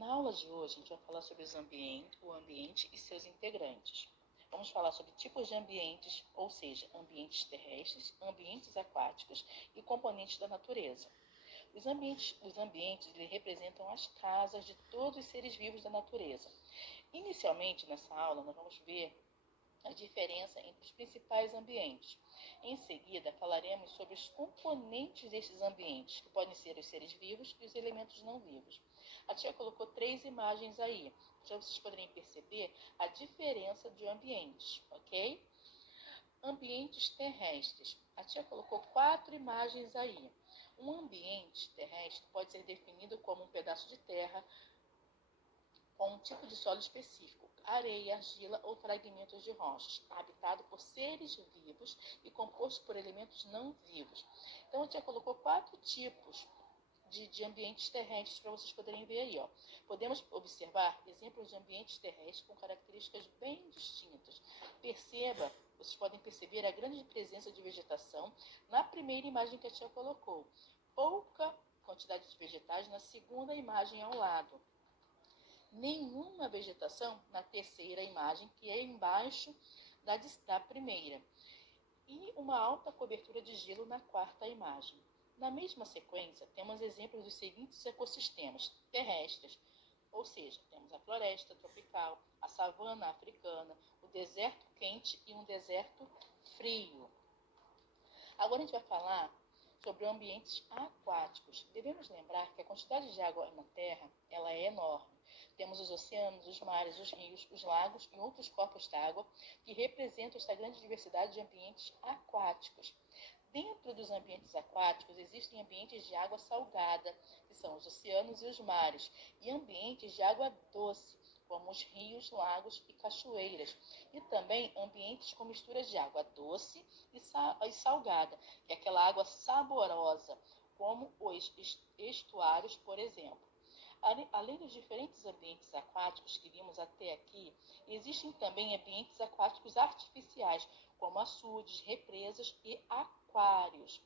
Na aula de hoje, a gente vai falar sobre o ambiente e seus integrantes. Vamos falar sobre tipos de ambientes, ou seja, ambientes terrestres, ambientes aquáticos e componentes da natureza. Os ambientes representam as casas de todos os seres vivos da natureza. Inicialmente, nessa aula, nós vamos ver a diferença entre os principais ambientes. Em seguida, falaremos sobre os componentes destes ambientes, que podem ser os seres vivos e os elementos não vivos. A tia colocou 3 imagens aí, para vocês poderem perceber a diferença de ambientes, ok? Ambientes terrestres. A tia colocou 4 imagens aí. Um ambiente terrestre pode ser definido como um pedaço de terra com um tipo de solo específico, areia, argila ou fragmentos de rochas, habitado por seres vivos e composto por elementos não vivos. Então, a tia colocou 4 tipos de ambientes terrestres para vocês poderem ver aí. Ó. Podemos observar exemplos de ambientes terrestres com características bem distintas. Vocês podem perceber a grande presença de vegetação na primeira imagem que a tia colocou. Pouca quantidade de vegetais na segunda imagem ao lado. Nenhuma vegetação na terceira imagem, que é embaixo da primeira. E uma alta cobertura de gelo na quarta imagem. Na mesma sequência, temos exemplos dos seguintes ecossistemas terrestres, ou seja, temos a floresta tropical, a savana africana, o deserto quente e um deserto frio. Agora a gente vai falar sobre ambientes aquáticos. Devemos lembrar que a quantidade de água na Terra ela é enorme. Temos os oceanos, os mares, os rios, os lagos e outros corpos d'água que representam essa grande diversidade de ambientes aquáticos. Dentro dos ambientes aquáticos existem ambientes de água salgada, que são os oceanos e os mares, e ambientes de água doce, como os rios, lagos e cachoeiras, e também ambientes com misturas de água doce e salgada, que é aquela água saborosa, como os estuários, por exemplo. Além dos diferentes ambientes aquáticos que vimos até aqui, existem também ambientes aquáticos artificiais, como açudes, represas e aquários.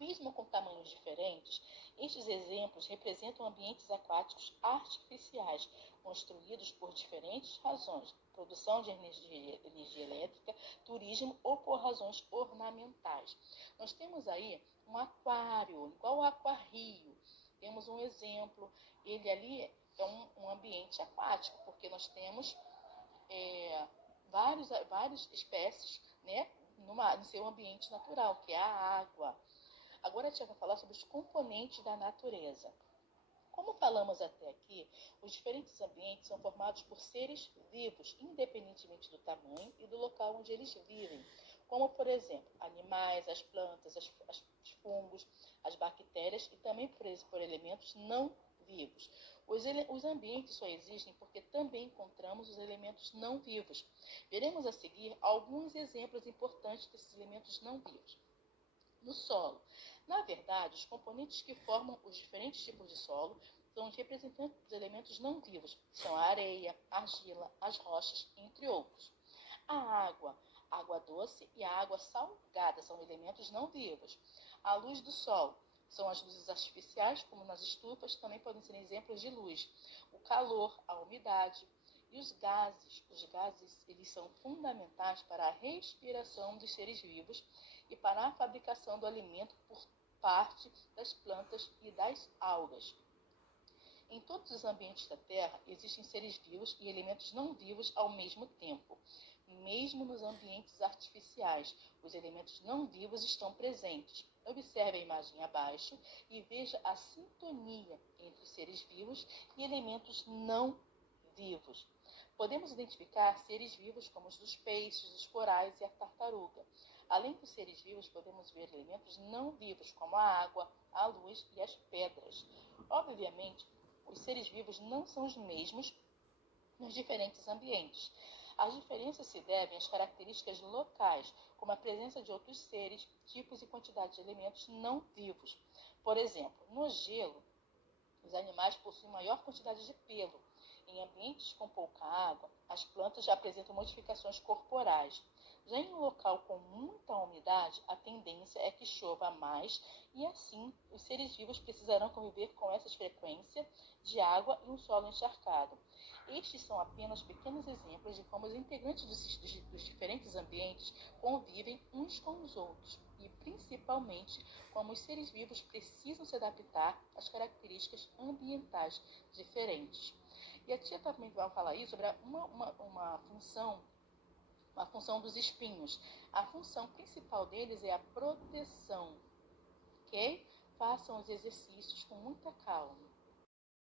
Mesmo com tamanhos diferentes, estes exemplos representam ambientes aquáticos artificiais, construídos por diferentes razões, produção de energia elétrica, turismo ou por razões ornamentais. Nós temos aí um aquário, igual o aquarrio. Temos um exemplo, ele ali é um ambiente aquático, porque nós temos várias espécies, né, no seu ambiente natural, que é a água. Agora a gente vai falar sobre os componentes da natureza. Como falamos até aqui, os diferentes ambientes são formados por seres vivos, independentemente do tamanho e do local onde eles vivem, como, por exemplo, animais, as plantas, os fungos, as bactérias e também por elementos não vivos. Os ambientes só existem porque também encontramos os elementos não vivos. Veremos a seguir alguns exemplos importantes desses elementos não vivos. No solo. Na verdade, os componentes que formam os diferentes tipos de solo são os representantes dos elementos não vivos, são a areia, a argila, as rochas, entre outros. A água doce e a água salgada são elementos não vivos. A luz do sol são as luzes artificiais, como nas estufas, também podem ser exemplos de luz. O calor, a umidade e os gases. Os gases eles são fundamentais para a respiração dos seres vivos e para a fabricação do alimento por parte das plantas e das algas. Em todos os ambientes da Terra existem seres vivos e elementos não vivos ao mesmo tempo. Mesmo nos ambientes artificiais, os elementos não vivos estão presentes. Observe a imagem abaixo e veja a sintonia entre seres vivos e elementos não vivos. Podemos identificar seres vivos como os dos peixes, os corais e a tartaruga. Além dos seres vivos, podemos ver elementos não vivos, como a água, a luz e as pedras. Obviamente, os seres vivos não são os mesmos nos diferentes ambientes. As diferenças se devem às características locais, como a presença de outros seres, tipos e quantidade de elementos não vivos. Por exemplo, no gelo, os animais possuem maior quantidade de pelo. Em ambientes com pouca água, as plantas já apresentam modificações corporais. Já em um local com muita umidade, a tendência é que chova mais e assim os seres vivos precisarão conviver com essa frequência de água e um solo encharcado. Estes são apenas pequenos exemplos de como os integrantes dos diferentes ambientes convivem uns com os outros e, principalmente, como os seres vivos precisam se adaptar às características ambientais diferentes. E a tia também vai falar aí sobre uma função dos espinhos. A função principal deles é a proteção, ok? Façam os exercícios com muita calma.